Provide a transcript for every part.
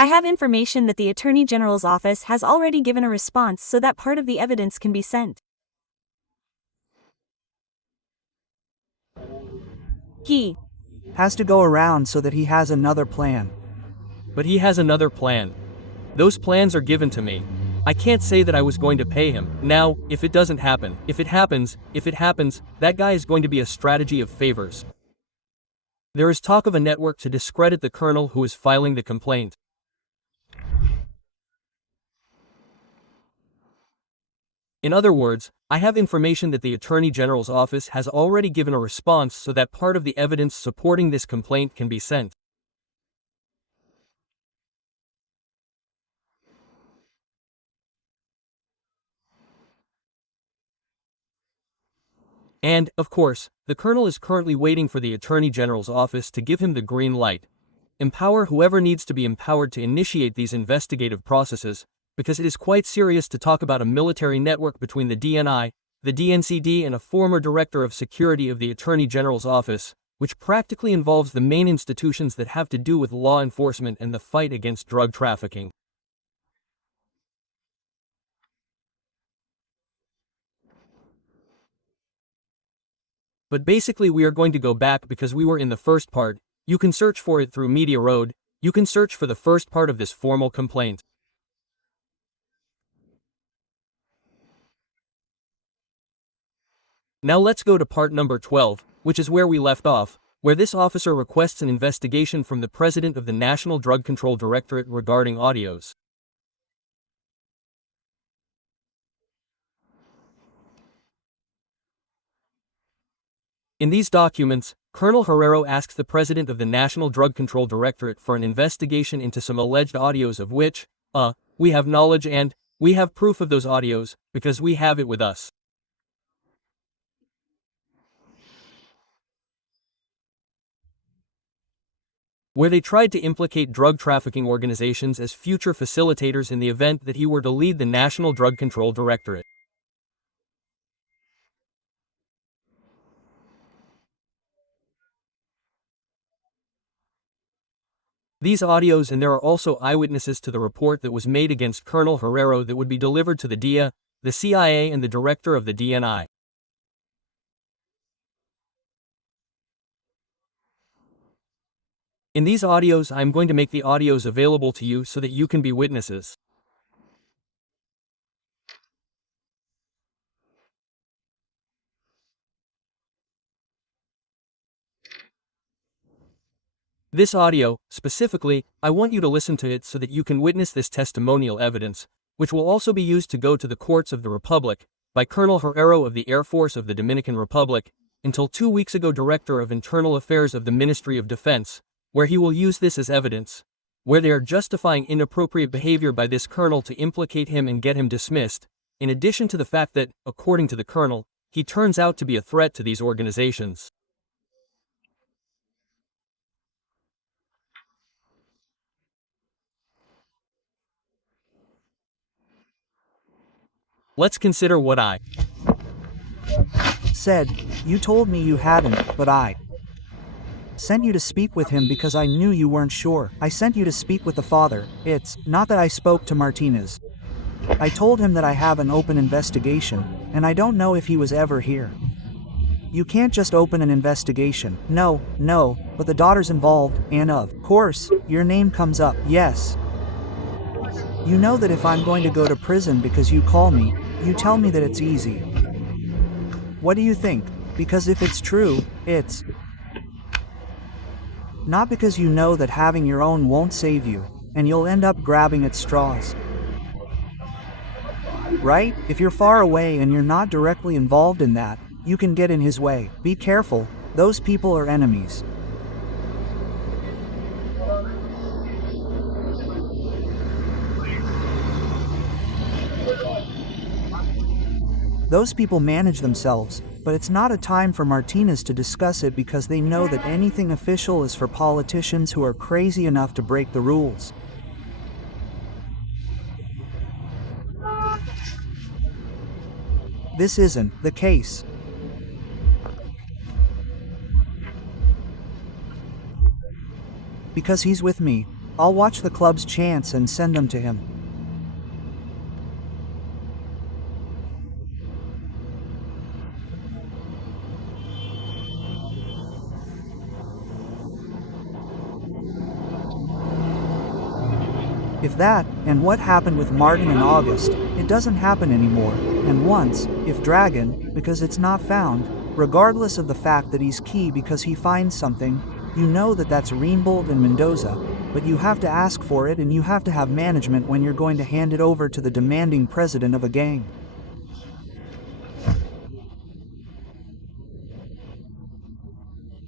I have information that the Attorney General's office has already given a response so that part of the evidence can be sent. He has to go around so that he has another plan. But he has another plan. Those plans are given to me. I can't say that I was going to pay him. Now, if it doesn't happen, if it happens, that guy is going to be a strategy of favors. There is talk of a network to discredit the colonel who is filing the complaint. In other words, I have information that the Attorney General's office has already given a response so that part of the evidence supporting this complaint can be sent. And, of course, the colonel is currently waiting for the Attorney General's office to give him the green light. Empower whoever needs to be empowered to initiate these investigative processes, because it is quite serious to talk about a military network between the DNI, the DNCD and a former director of security of the Attorney General's office, which practically involves the main institutions that have to do with law enforcement and the fight against drug trafficking. But basically we are going to go back because we were in the first part. You can search for it through Media Road. You can search for the first part of this formal complaint. Now let's go to part number 12, which is where we left off, where this officer requests an investigation from the President of the National Drug Control Directorate regarding audios. In these documents, Colonel Herrero asks the President of the National Drug Control Directorate for an investigation into some alleged audios of which, we have knowledge and, we have proof of those audios, because we have it with us. Where they tried to implicate drug trafficking organizations as future facilitators in the event that he were to lead the National Drug Control Directorate. These audios, and there are also eyewitnesses to the report that was made against Colonel Herrero that would be delivered to the DIA, the CIA and the director of the DNI. In these audios, I am going to make the audios available to you so that you can be witnesses. This audio, specifically, I want you to listen to it so that you can witness this testimonial evidence, which will also be used to go to the courts of the Republic, by Colonel Herrero of the Air Force of the Dominican Republic, until 2 weeks ago Director of Internal Affairs of the Ministry of Defense, where he will use this as evidence, where they are justifying inappropriate behavior by this colonel to implicate him and get him dismissed, in addition to the fact that, according to the colonel, he turns out to be a threat to these organizations. Let's consider what I said. You told me you hadn't, but I sent you to speak with him because I knew you weren't sure. I sent you to speak with the father. It's not that I spoke to Martinez. I told him that I have an open investigation, and I don't know if he was ever here. You can't just open an investigation. No, but the daughter's involved, and of course, your name comes up. Yes. You know that if I'm going to go to prison because you call me, you tell me that it's easy. What do you think? Because if it's true, it's not because you know that having your own won't save you, and you'll end up grabbing at straws. Right? If you're far away and you're not directly involved in that, you can get in his way. Be careful, those people are enemies. Those people manage themselves, but it's not a time for Martinez to discuss it because they know that anything official is for politicians who are crazy enough to break the rules. This isn't the case. Because he's with me, I'll watch the club's chants and send them to him. If that, and what happened with Martin and August, it doesn't happen anymore, and once, if Dragon, because it's not found, regardless of the fact that he's key because he finds something, you know that that's Reinbold and Mendoza, but you have to ask for it and you have to have management when you're going to hand it over to the demanding president of a gang.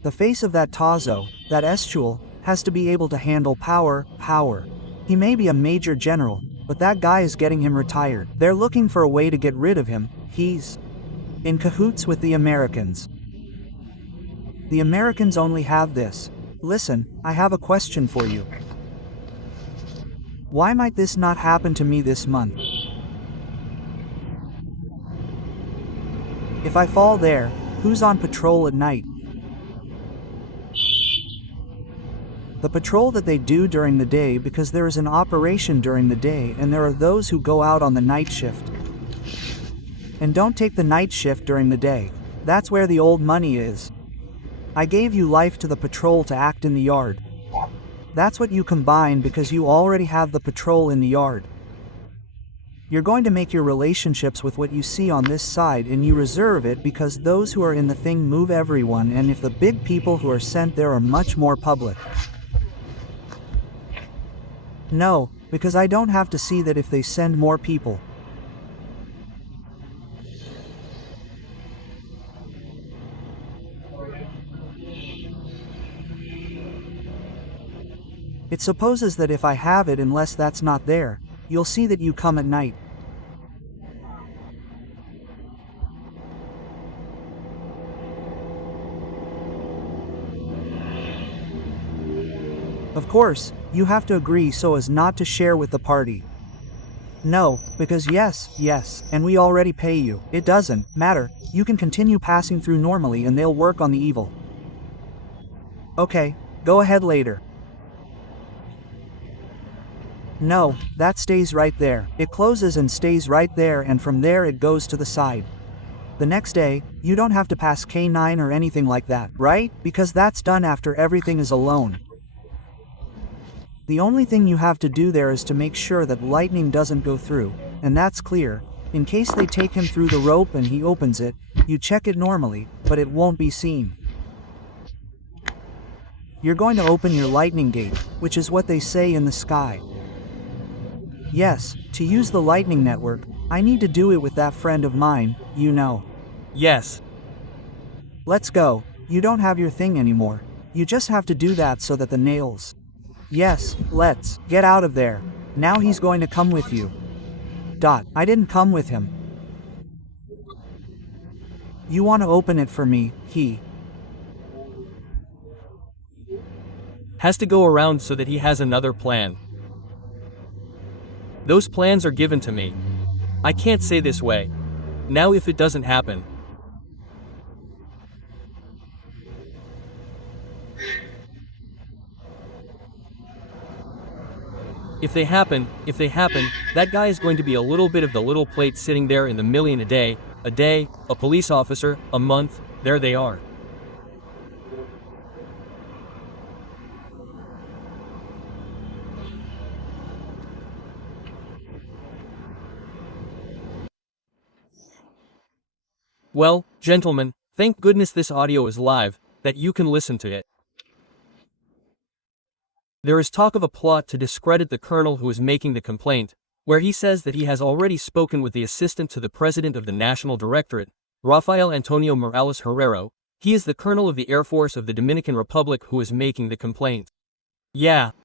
The face of that Tazo, that Estual, has to be able to handle power. He may be a major general, but that guy is getting him retired. They're looking for a way to get rid of him. He's in cahoots with the Americans. The Americans only have this. Listen, I have a question for you. Why might this not happen to me this month? If I fall there, who's on patrol at night? The patrol that they do during the day, because there is an operation during the day and there are those who go out on the night shift. And don't take the night shift during the day. That's where the old money is. I gave you life to the patrol to act in the yard. That's what you combine because you already have the patrol in the yard. You're going to make your relationships with what you see on this side and you reserve it because those who are in the thing move everyone, and if the big people who are sent there are much more public. No, because I don't have to see that if they send more people. It supposes that if I have it, unless that's not there, you'll see that you come at night. Of course, you have to agree so as not to share with the party. No, because yes, and we already pay you. It doesn't matter, you can continue passing through normally and they'll work on the evil. Okay, go ahead later. No, that stays right there. It closes and stays right there, and from there it goes to the side. The next day, you don't have to pass K9 or anything like that, right? Because that's done after everything is alone. The only thing you have to do there is to make sure that lightning doesn't go through, and that's clear. In case they take him through the rope and he opens it, you check it normally, but it won't be seen. You're going to open your lightning gate, which is what they say in the sky. Yes, to use the lightning network, I need to do it with that friend of mine, you know. Yes. Let's go. You don't have your thing anymore. You just have to do that so that the nails. Yes, let's get out of there. Now he's going to come with you. I didn't come with him. You want to open it for me, he has to go around so that he has another plan. Those plans are given to me. I can't say this way. Now if it doesn't happen. If they happen, that guy is going to be a little bit of the little plate sitting there in the million a day, a police officer, a month, there they are. Well, gentlemen, thank goodness this audio is live, that you can listen to it. There is talk of a plot to discredit the colonel who is making the complaint, where he says that he has already spoken with the assistant to the president of the National Directorate, Rafael Antonio Morales Herrero. He is the colonel of the Air Force of the Dominican Republic who is making the complaint. Yeah,